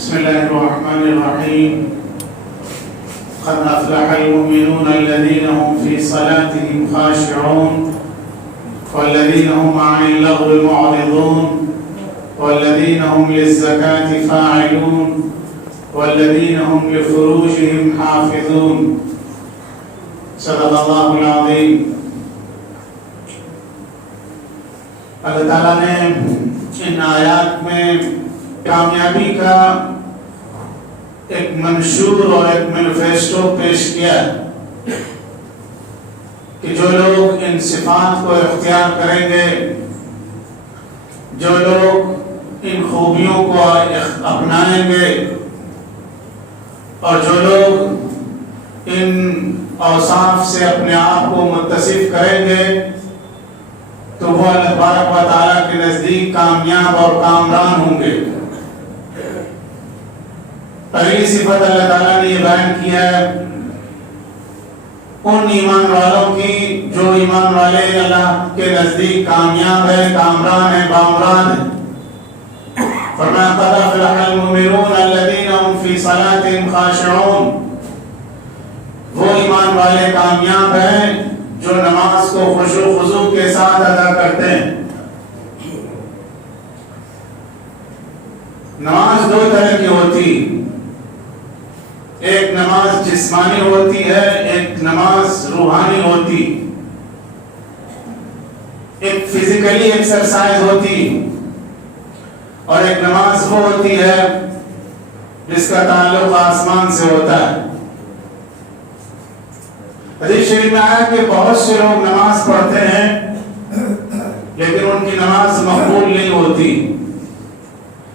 بسم الله الرحمن الرحيم. قد أفلح المؤمنون الذين هم في صلاتهم خاشعون والذين هم عن اللغو معرضون والذين هم للزكاة فاعلون والذين هم لفروجهم حافظون. صدق الله العظيم. اللہ تعالیٰ نے ان آیات میں کامیابی کا ایک منشور اور ایک مینیفیسٹو پیش کیا کہ جو لوگ ان صفات کو اختیار کریں گے، جو لوگ ان خوبیوں کو اپنائیں گے اور جو لوگ ان اوصاف سے اپنے آپ کو متصف کریں گے تو وہ اللہ تبارک و تعالیٰ کے نزدیک کامیاب اور کامران ہوں گے۔ پہلی صفت اللہ تعالیٰ نے یہ بیان کیا ہے ان ایمان والوں کی جو ایمان والے اللہ کے نزدیک کامیاب ہیں، کامران ہیں، بامران ہیں۔ فرمایا قد افلح المؤمنون الذین هم فی صلاتهم خاشعون، وہ ایمان والے کامیاب ہیں جو نماز کو خشوع و خضوع کے ساتھ ادا کرتے ہیں۔ نماز دو طرح کی ہوتی، ایک نماز جسمانی ہوتی ہے، ایک نماز روحانی ہوتی، ایک فزیکلی ایکسرسائز ہوتی اور ایک نماز وہ ہوتی ہے جس کا تعلق آسمان سے ہوتا ہے۔ حدیث شریف میں آیا کہ بہت سے لوگ نماز پڑھتے ہیں لیکن ان کی نماز مقبول نہیں ہوتی،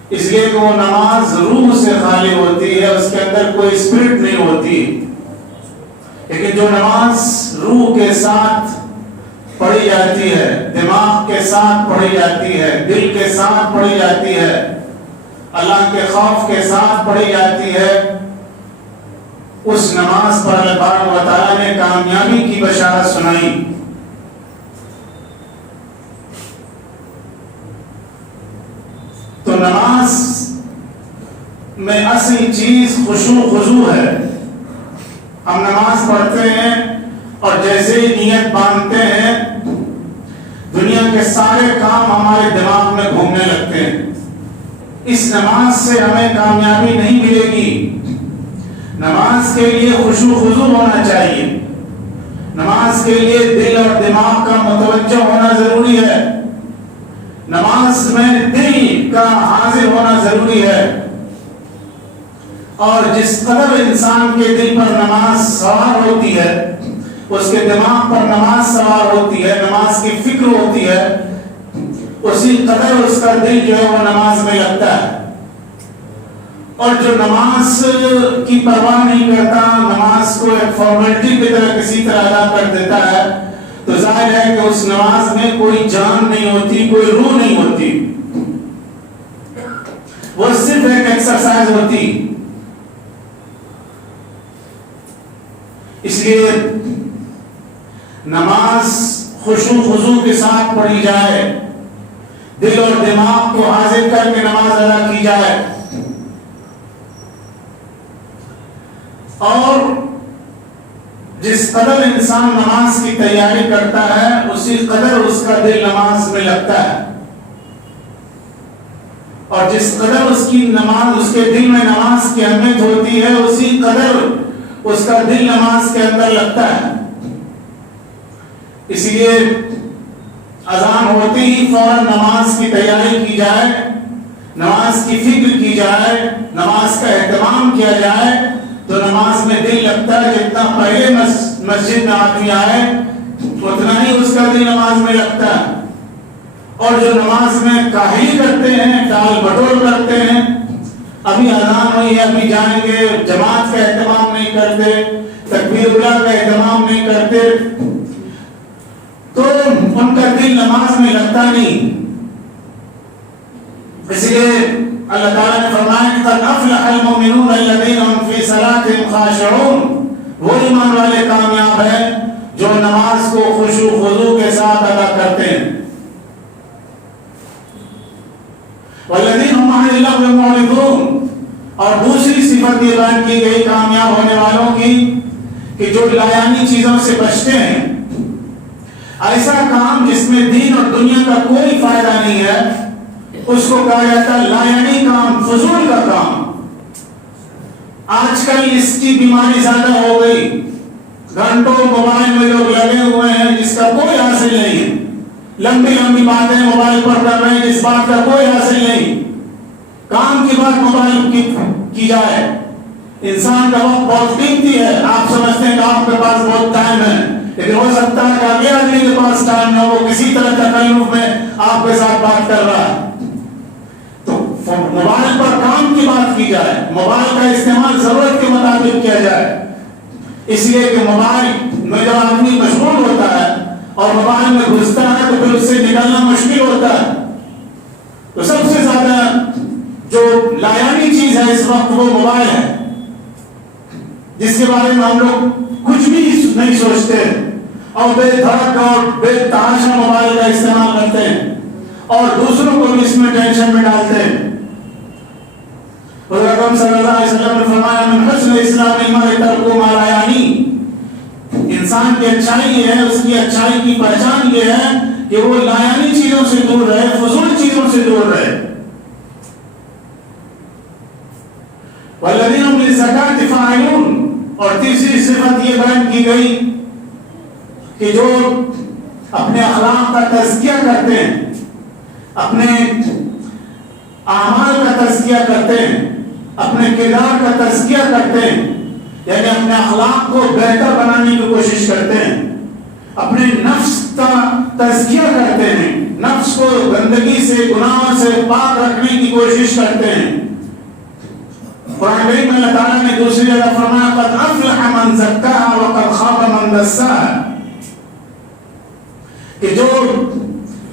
اس لیے کہ وہ نماز روح سے خالی ہوتی ہے، اس کے اندر کوئی اسپرٹ نہیں ہوتی۔ لیکن جو نماز روح کے ساتھ پڑھی جاتی ہے، دماغ کے ساتھ پڑھی جاتی ہے، دل کے ساتھ پڑھی جاتی ہے، اللہ کے خوف کے ساتھ پڑھی جاتی ہے، اس نماز پر اللہ تبارک و تعالیٰ نے کامیابی کی بشارت سنائی۔ تو نماز میں اصل چیز خشوع خضوع ہے۔ ہم نماز پڑھتے ہیں اور جیسے ہی نیت باندھتے ہیں دنیا کے سارے کام ہمارے دماغ میں گھومنے لگتے ہیں۔ اس نماز سے ہمیں کامیابی نہیں ملے گی۔ نماز کے لیے خشوع خضوع ہونا چاہیے، نماز کے لیے دل اور دماغ کا متوجہ ہونا ضروری ہے، نماز میں دل کا حاضر ہونا ضروری ہے۔ اور جس قدر انسان کے دل پر نماز سوار ہوتی ہے، اس کے دماغ پر نماز سوار ہوتی ہے، نماز کی فکر ہوتی ہے، اسی قدر اس کا دل جو ہے وہ نماز میں لگتا ہے۔ اور جو نماز کی پرواہ نہیں کرتا، نماز کو ایک فارمیلٹی کی طرح کسی طرح ادا کر دیتا ہے، تو ظاہر ہے کہ اس نماز میں کوئی جان نہیں ہوتی، کوئی روح نہیں ہوتی، وہ صرف ایک ایکسرسائز ہوتی۔ اس لیے نماز خشوع خضوع کے ساتھ پڑھی جائے، دل اور دماغ کو حاضر کر کے نماز ادا کی جائے، اور جس قدر انسان نماز کی تیاری کرتا ہے اسی قدر اس کا دل نماز میں لگتا ہے، اور جس قدر اس کے دل میں نماز کی اہمیت ہوتی ہے اسی قدر اس کا دل نماز کے اندر لگتا ہے۔ اس لیے اذان ہوتے ہی فوراً نماز کی تیاری کی جائے، نماز کی فکر کی جائے، نماز کا اہتمام کیا جائے، تو نماز میں دل لگتا ہے۔ جتنا پہلے مسجد میں آدمی آئے اتنا ہی اس کا دل نماز میں لگتا ہے۔ اور جو نماز میں کاہلی کرتے ہیں، ٹال بٹول کرتے ہیں، ابھی اذان ہوئی ہے ابھی جائیں گے، جماعت کا اہتمام نہیں کرتے، تکبیر اللہ کا اہتمام نہیں کرتے، تو ان کا دل نماز میں لگتا نہیں۔ اس لیے اللہ تعالیٰ نے فرمایا کہ قد افلح المؤمنون الذین هم فی صلاتهم خاشعون، وہ ایمان والے کامیاب ہیں جو نماز کو خشوع خضوع کے ساتھ ادا کرتے ہیں۔ والذین هم عن اللغو معرضون، اور دوسری صفت یہ بیان کی گئی کامیاب ہونے والوں کی کہ جو لایانی چیزوں سے بچتے ہیں، ایسا کام جس میں دین اور دنیا کا کوئی فائدہ نہیں ہے اس کو کہا جاتا ہے لایانی کام، فضول کا کام۔ آج کل اس کی بیماری زیادہ ہو گئی، گھنٹوں موبائل میں لوگ لگے ہوئے ہیں جس کا کوئی حاصل نہیں ہے، لمبی لمبی باتیں موبائل پر کر رہے ہیں جس بات کا کوئی حاصل نہیں، کام کی بات موبائل کی جائے۔ انسان کا وقت بہت قیمتی ہے، آپ سمجھتے ہیں کہ آپ کے پاس بہت ٹائم ہے، لیکن ہو سکتا ہے کہ اگلے آدمی کے پاس ٹائم نہ ہو، کسی طرح تکلف میں آپ کے ساتھ بات کر رہا ہے۔ تو موبائل پر کام کی بات کی جائے، موبائل کا استعمال ضرورت کے مطابق کیا جائے، اس لیے کہ موبائل میں جب آدمی مشغول ہوتا ہے اور موبائل میں گھستا ہے تو پھر اس سے نکلنا مشکل ہوتا ہے۔ تو سب سے زیادہ جو لایانی چیز ہے اس وقت وہ موبائل ہے، جس کے بارے میں ہم لوگ کچھ بھی نہیں سوچتے اور بے دھڑک اور بے تحاشا موبائل کا استعمال کرتے ہیں اور دوسروں کو بھی اس میں ٹینشن میں ڈالتے ہیں۔ حضرت اکرم صلی اللہ علیہ وسلم نے فرمایا من حسن اسلام المرء ترک ما لا یعنی، انسان کی اچھائی یہ ہے، اس کی اچھائی کی پہچان یہ ہے کہ وہ لایانی چیزوں سے دور رہے، فضول چیزوں سے دور رہے۔ والذین هم للزکاة فاعلون، اور تیسری صفت یہ بیان کی گئی کہ جو اپنے اخلاق کا تزکیہ کرتے ہیں، اپنے اعمال کا تزکیہ کرتے ہیں، اپنے کردار کا تزکیہ کرتے ہیں، یعنی اپنے اخلاق کو بہتر بنانے کی کوشش کرتے ہیں، اپنے نفس کا تزکیہ کرتے ہیں، نفس کو گندگی سے گناہوں سے پاک رکھنے کی کوشش کرتے ہیں۔ قرآن کریم میں اللہ تعالیٰ نے دوسری جگہ فرمایا قد افلح من زکاها وقد خاب من دساها، کہ جو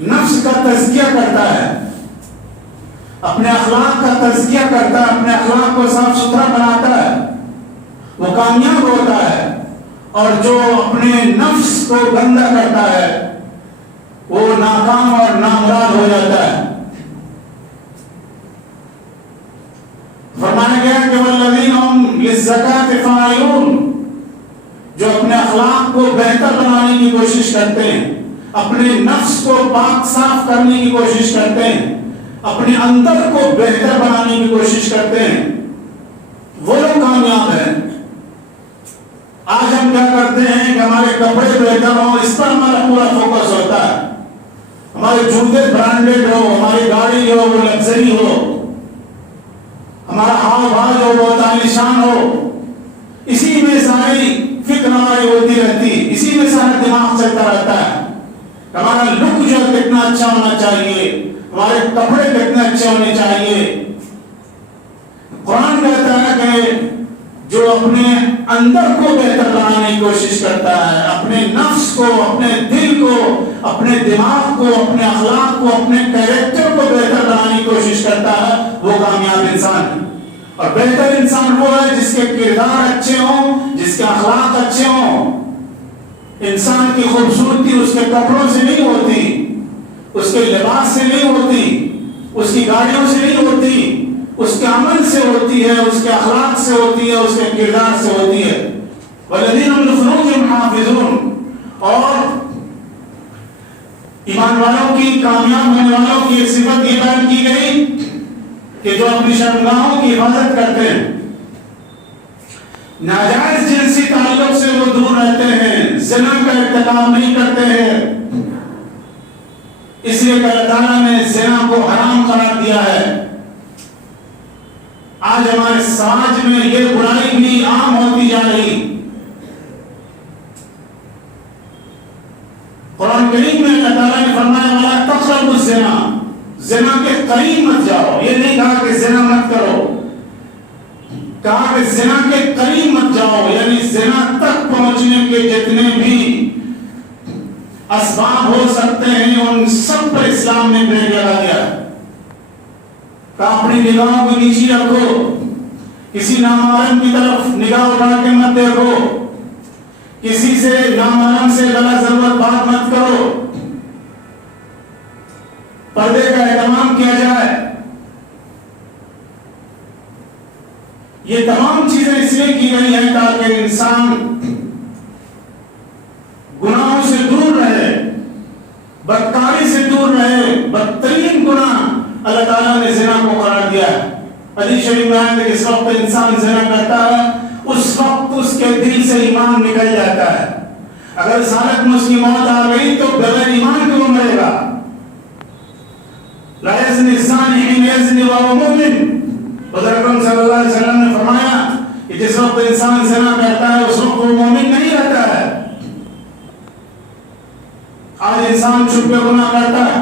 نفس کا تزکیہ کرتا ہے، اپنے اخلاق کا تزکیہ کرتا ہے، اپنے اخلاق کو صاف ستھرا بناتا ہے، وہ کامیاب ہوتا ہے، اور جو اپنے نفس کو گندا کرتا ہے وہ ناکام اور نامراد ہو جاتا ہے۔ فرمایا گیا کہ والذین هم للزکاة فاعلون، جو اپنے اخلاق کو بہتر بنانے کی کوشش کرتے ہیں، اپنے نفس کو پاک صاف کرنے کی کوشش کرتے ہیں، اپنے اندر کو بہتر بنانے کی کوشش کرتے ہیں، وہ لوگ کامیاب ہیں۔ آج ہم کیا کرتے ہیں کہ ہمارے کپڑے بہتر ہوں، اس پر ہمارا پورا فوکس ہوتا ہے، ہمارے جوتے برانڈیڈ ہو، ہماری گاڑی جو وہ لگژری ہو، ہمارا ہاؤ بھاؤ جو بہت عالیشان ہو، اسی میں ساری فکر ہماری ہوتی رہتی، اسی میں سارا دماغ چلتا رہتا ہے۔ ہمارا لک جو کتنا اچھا ہونا چاہیے، ہمارے کپڑے کتنے اچھے ہونے چاہیے۔ قرآن کہتا ہے کہ جو اپنے اندر کو بہتر بنانے کی کوشش کرتا ہے، اپنے نفس کو، اپنے دل کو، اپنے دماغ کو، اپنے اخلاق کو، اپنے کیریکٹر کو بہتر بنانے کی کوشش کرتا ہے، وہ کامیاب انسان ہے۔ اور بہتر انسان وہ ہے جس کے کردار اچھے ہوں، جس کے اخلاق اچھے ہوں۔ انسان کی خوبصورتی اس کے کپڑوں سے نہیں ہوتی، اس کے لباس سے نہیں ہوتی، اس کی گاڑیوں سے نہیں ہوتی، اس کے عمل سے ہوتی ہے، اس کے اخلاق سے ہوتی ہے، اس کے کردار سے ہوتی ہے۔ والذین هم لفروجهم حافظون، اور ایمان والوں کی، کامیاب ہونے والوں کی ایک صفت یہ بیان کی گئی کہ جو اپنی شرمگاہوں کی حفاظت کرتے ہیں، ناجائز جنسی تعلق سے وہ دور رہتے ہیں، زنا کا ارتکاب نہیں کرتے ہیں، اس لیے کہ اللہ تعالیٰ نے زنا کو حرام قرار دیا ہے۔ آج ہمارے سماج میں یہ برائی بھی عام ہوتی جا رہی۔ قرآن کریم میں اللہ تعالیٰ نے فرمایا وَلَا تَقْرَبُوا الزِّنَا، زنا کے قریب مت جاؤ، یہ نہیں کہا کہ زنا مت کرو، کہا کہ زنا کے قریب مت جاؤ، یعنی زنا تک پہنچنے کے جتنے بھی اسباب ہو سکتے ہیں ان سب پر اسلام نے بریک لگا دیا۔ کہا اپنی نگاہوں کو نیچی رکھو، کسی نامحرم کی طرف نگاہ اٹھا کے مت دیکھو، کسی سے نامحرم سے بلا ضرورت بات مت کرو، پردے کا اہتمام کیا جائے۔ یہ تمام چیزیں اس لیے کی گئی ہیں تاکہ انسان گناہوں سے دور رہے، بدکاری سے دور رہے۔ بدترین گناہ اللہ تعالیٰ نے زنا کو قرار دیا ہے۔ حدیث شریف میں آیا کہ جس وقت انسان زنا کرتا ہے اس وقت اس کے دل سے ایمان نکل جاتا ہے۔ اگر سالک میں اس کی موت آ گئی تو بغیر ایمان کیوں مرے گا؟ لا یزنی الزانی حین یزنی وہو مومن۔ حضرت اکرم صلی اللہ علیہ وسلم نے فرمایا کہ جس وقت انسان زنا کرتا ہے اس وقت وہ مومن نہیں رہتا ہے۔ آج انسان چھپ کے گناہ کرتا ہے،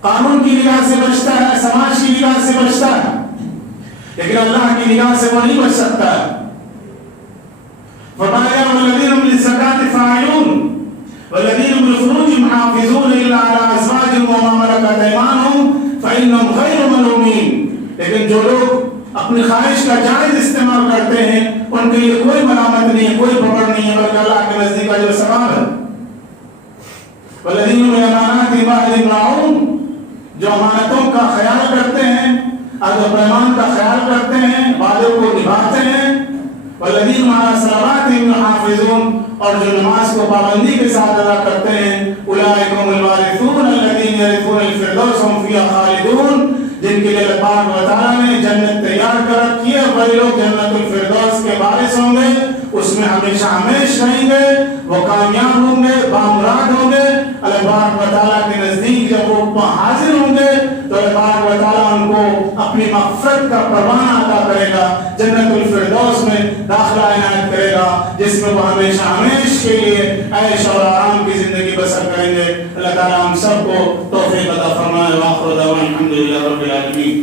قانون کی نگاہ سے بچتا ہے، سماج کی نگاہ سے بچتا ہے، لیکن اللہ کی نگاہ سے وہ نہیں بچ سکتا ہے۔ فرمایا والذین هم للزکاة فاعلون والذین هم لفروجهم حافظون الا على ازواجهم وما ملكت ايمانهم فانهم غیر ملومین۔ لیکن جو لوگ اپنی خواہش کا جائز استعمال کرتے ہیں ان کے لیے کوئی ملامت نہیں ہے، کوئی پکڑ نہیں ہے، بلکہ اللہ کے نزدیک اجر و ثواب ہے۔ والذین هم لأماناتهم وعهدهم راعون، جو امانتوں کا خیال کرتے ہیں، عہد و پیمان کا خیال کرتے ہیں، وعدوں کو نبھاتے ہیں۔ والذین هم علی صلواتهم یحافظون، اور جو نماز کو پابندی کے ساتھ ادا کرتے ہیں، اولئک هم الوارثون الذین یرثون الفردوس هم فیہا خالدون، جن کے لیے اللہ پاک و تعالیٰ نے جنت تیار کر رکھی ہے، وہی لوگ جنت الفردوس کے وارث ہوں گے، اس میں ہمیشہ ہمیش رہیں گے، وہ کامیاب ہوں گے، بامراد ہوں گے۔ اللہ پاک و تعالیٰ کے نزدیک جب وہ حاضر ہوں گے تو اللہ پاک و تعالیٰ ان کو اپنی مغفرت کا پروانہ عطا کرے گا، جنت الفردوس میں داخلہ عنایت کرے گا، جس میں وہ ہمیشہ ہمیش کے لیے عیش اور آرام کی زندگی بسر کریں گے۔ اللہ تعالیٰ ہم سب کو توفیق عطا فرمائے۔ وآخر دعوانا الحمدللہ رب العالمین۔